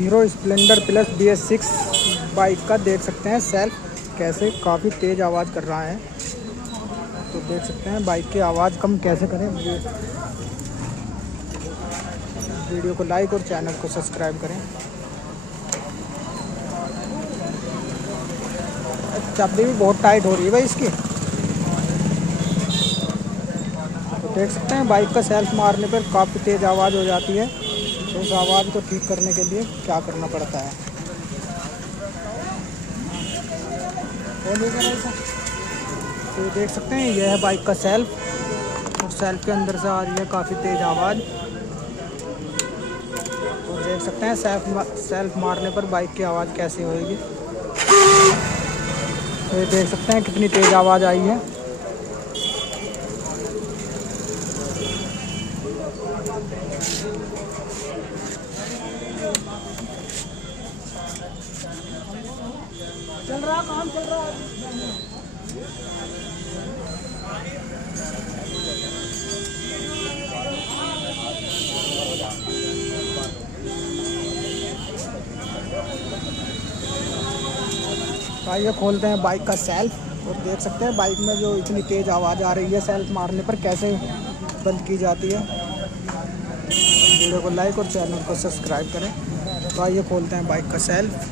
Hero Splendor plus BS6 bike का देख सकते हैं सेल्फ कैसे काफ़ी तेज़ आवाज़ कर रहा है। तो देख सकते हैं बाइक की आवाज़ कम कैसे करें। वीडियो को लाइक और चैनल को सब्सक्राइब करें। चाबी भी बहुत टाइट हो रही है भाई इसकी। तो देख सकते हैं बाइक का सेल्फ मारने पर काफ़ी तेज़ आवाज़ हो जाती है। तो उस आवाज़ को ठीक करने के लिए क्या करना पड़ता है। तो देख सकते हैं यह है बाइक का सेल्फ और सेल्फ के अंदर से आ रही है काफ़ी तेज़ आवाज़। और देख सकते हैं सेल्फ मारने पर बाइक की आवाज़ कैसी होगी। तो ये देख सकते हैं कितनी तेज़ आवाज़ आई है। चल रहा काम चल रहा है। आइए खोलते हैं बाइक का सेल्फ और देख सकते हैं बाइक में जो इतनी तेज़ आवाज़ आ रही है सेल्फ मारने पर कैसे बंद की जाती है। वीडियो को लाइक और चैनल को सब्सक्राइब करें। तो आइए खोलते हैं बाइक का सेल्फ।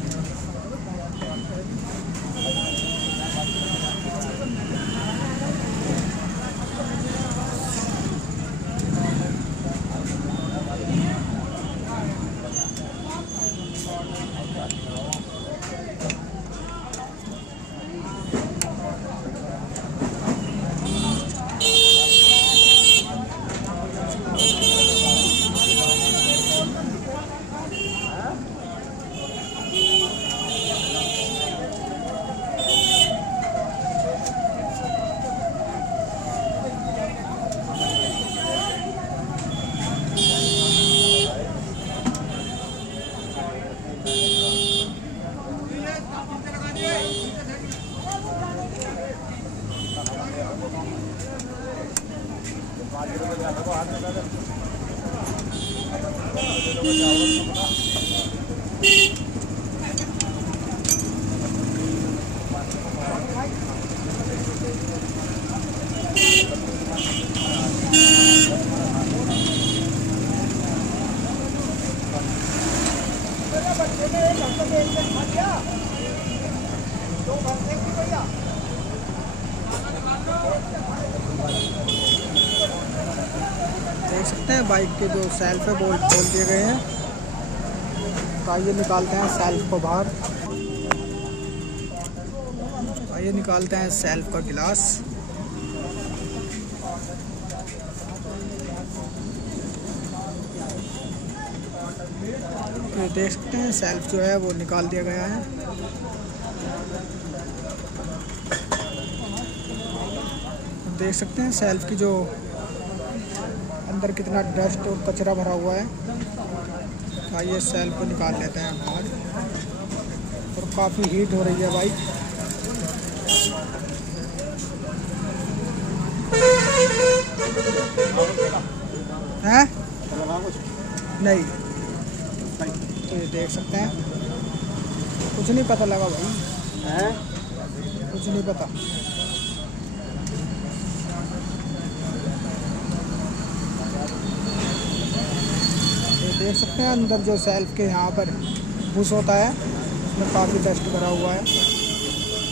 देख सकते हैं बाइक के जो सेल्फ है बोल्ट खोल दिए गए हैं। तो आइए निकालते हैं सेल्फ को बाहर। आइए निकालते हैं सेल्फ का गिलास। तो देख सकते हैं सेल्फ जो है वो निकाल दिया गया है। देख सकते हैं सेल्फ की जो अंदर कितना डस्ट और कचरा भरा हुआ है। आइए सेल्फ को निकाल लेते हैं बाहर। और काफ़ी हीट हो रही है बाइक। हैं? नहीं। तो ये देख सकते हैं कुछ नहीं पता लगा भाई। हैं? कुछ नहीं पता। देख सकते हैं अंदर जो सेल्फ के यहाँ पर बुश होता है उसमें काफ़ी डस्ट भरा हुआ है।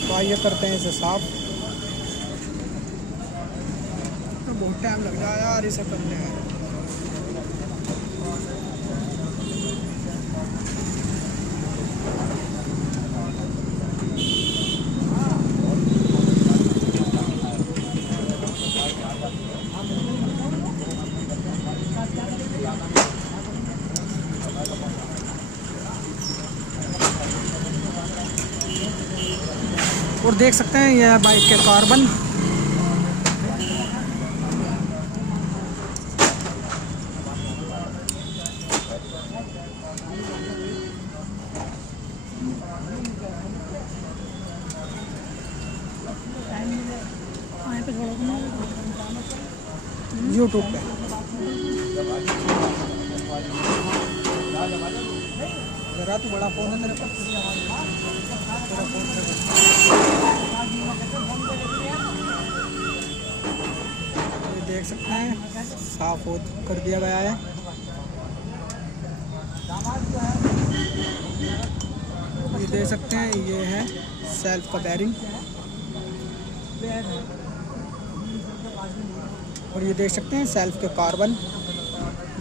तो आइए करते हैं इसे साफ। तो बहुत टाइम लग जाएगा यार इसे करने में। और देख सकते हैं यह बाइक के कार्बन। यूट्यूब पे जरा तो बड़ा फ़ोन है तेरे पास, तेरा फ़ोन ये देख सकते हैं साफ हो कर दिया गया है। ये देख सकते हैं ये है सेल्फ का बैरिंग, और ये देख सकते हैं सेल्फ के कार्बन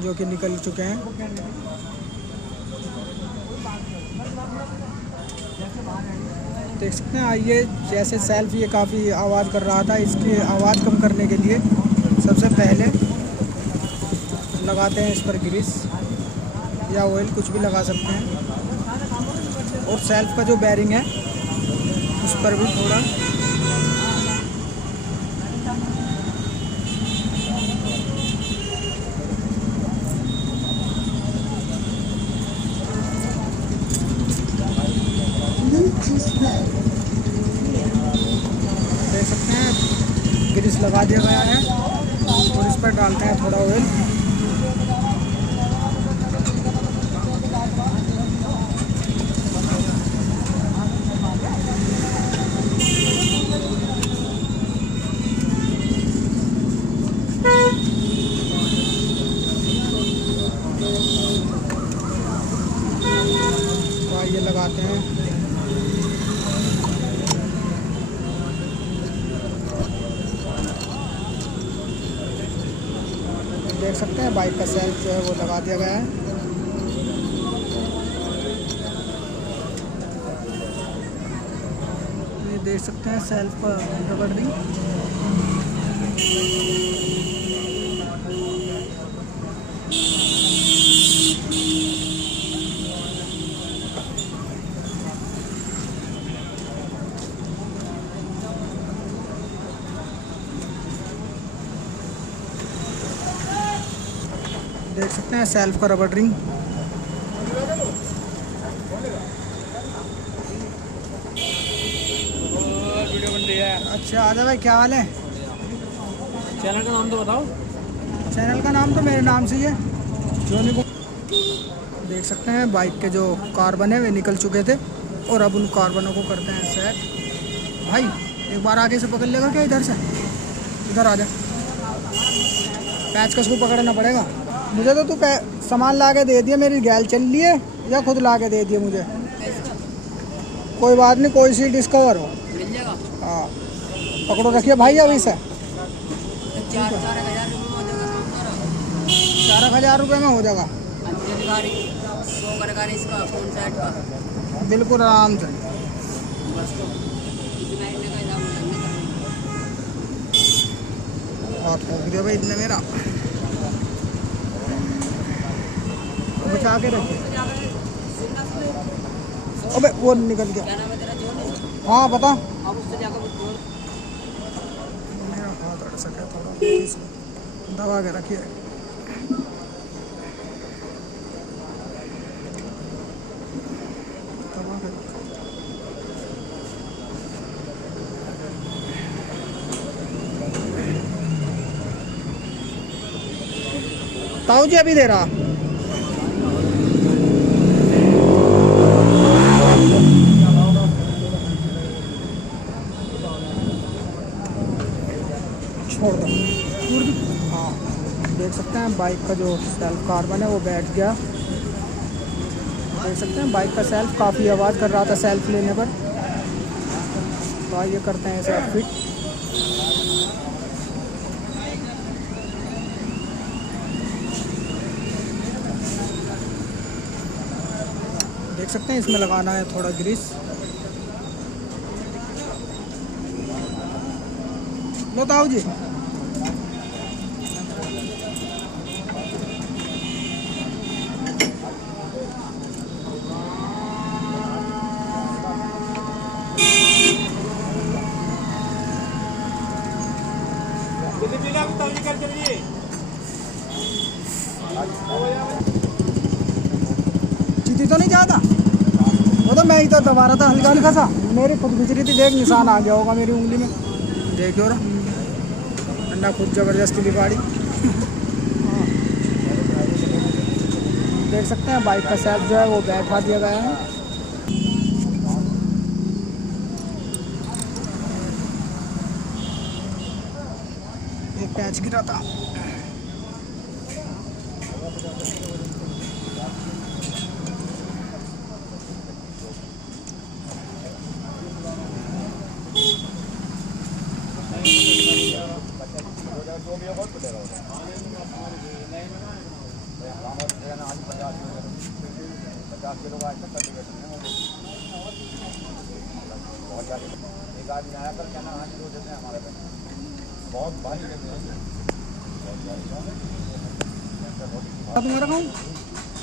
जो कि निकल चुके हैं। देख सकते हैं आइए, जैसे सेल्फ ये काफ़ी आवाज़ कर रहा था, इसकी आवाज़ कम करने के लिए सबसे पहले लगाते हैं इस पर ग्रीस या ऑयल, कुछ भी लगा सकते हैं। और सेल्फ का जो बैरिंग है उस पर भी थोड़ा देख सकते हैं ग्रीस लगा दिया गया है, और इस पर डालते हैं थोड़ा ऑयल। तो ये लगाते हैं। देख सकते हैं बाइक का सेल्फ जो है वो लगा दिया गया है। ये देख सकते हैं सेल्फ का रबड़ रिंग। देख सकते हैं सेल्फ का रबड़ रिंग। वीडियो बन रही है। अच्छा आजा भाई, क्या हाल है? चैनल का नाम तो बताओ। चैनल का नाम तो मेरे नाम से ही है, जोनी को। देख सकते हैं बाइक के जो कार्बन है वे निकल चुके थे, और अब उन कार्बनों को करते हैं सेट। भाई एक बार आगे से पकड़ लेगा क्या? इधर से इधर आ जा, पैचकस को पकड़ना पड़ेगा मुझे। तो तू सामान ला के दे दिया, मेरी गैल चल रही है, या खुद ला के दे दिए मुझे? कोई बात नहीं, कोई सी डिस्कवर हो मिल जाएगा। हाँ पकड़ो, रखिए भाई अभी से। 4,000 रुपये में हो जाएगा इसका फोन सेट का बिल्कुल आराम से। और ठोक दिया भाई इतने मेरा, बचा के रखिए। अबे वो निकल गया। क्या नाम है तेरा? जोन। हाँ बता। अब उससे जाकर मेरा हाथ अड़ सके थोड़ा, दबा के रखिए। दबा के रखिए। ताऊ जी अभी दे रहा। छोड़ दो। हाँ देख सकते हैं बाइक का जो सेल्फ कार्बन है वो बैठ गया। देख सकते हैं बाइक का सेल्फ काफ़ी आवाज़ कर रहा था सेल्फ लेने पर। तो आइए करते हैं इसे फिट। देख सकते हैं इसमें लगाना है थोड़ा ग्रीस। लो ताऊ जी। चीटी तो नहीं जाता वो, तो मैं ही तो दबा रहा था हल्का हल्का सा, मेरी खुद गुजरी थी। देख निशान आ गया होगा मेरी उंगली में, देखियो ना अंडा खुद जबरदस्ती लिपाड़ी। देख सकते हैं बाइक का सेल्फ जो है वो बैठा दिया गया है। एक पैच गिरा था।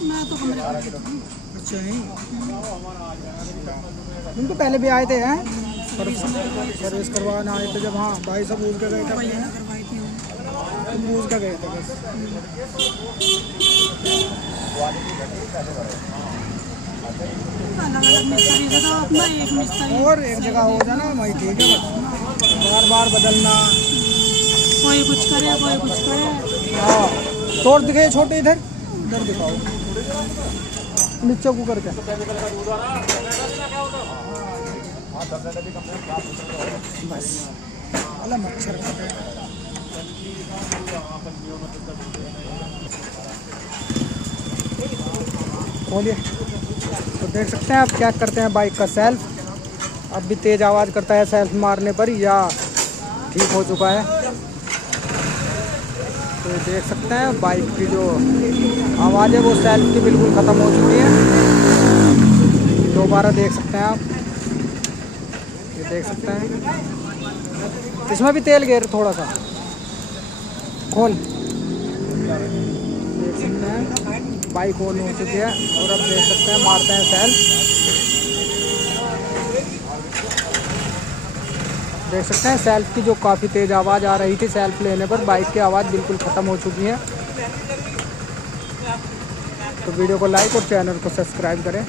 मैं तो कमरे में अच्छा नहीं, तुम तो पहले भी आए थे हैं सर्विस करवाने आए थे जब। हाँ भाई सब भूल के गए थे, करवाई थी तुम भूल के गए थे बस। अलग अलग मिस्त्री से तो अपना एक मिस्त्री और एक जगह हो जाना वही ठीक है, बस बार बार बदलना। कोई कुछ करे कोई कुछ करे। हाँ तोड़ दिखे छोटे, इधर इधर दिखाओ नीचे को करके। बस अला मच्छर बोलिए। तो देख सकते हैं आप चेक करते हैं बाइक का सेल्फ। अब भी तेज़ आवाज़ करता है सेल्फ मारने पर या ठीक हो चुका है। तो ये देख सकते हैं बाइक की जो आवाज़ है वो सेल्फ की बिल्कुल ख़त्म हो चुकी है। दोबारा देख सकते हैं आप, ये देख सकते हैं इसमें भी तेल गिर थोड़ा सा खोल। देख सकते हैं बाइक ऑन हो चुकी है और अब देख सकते हैं मारते हैं सेल्फ। देख सकते हैं सेल्फ की जो काफ़ी तेज़ आवाज़ आ रही थी सेल्फ लेने पर, बाइक की आवाज़ बिल्कुल ख़त्म हो चुकी है। तो वीडियो को लाइक और चैनल को सब्सक्राइब करें।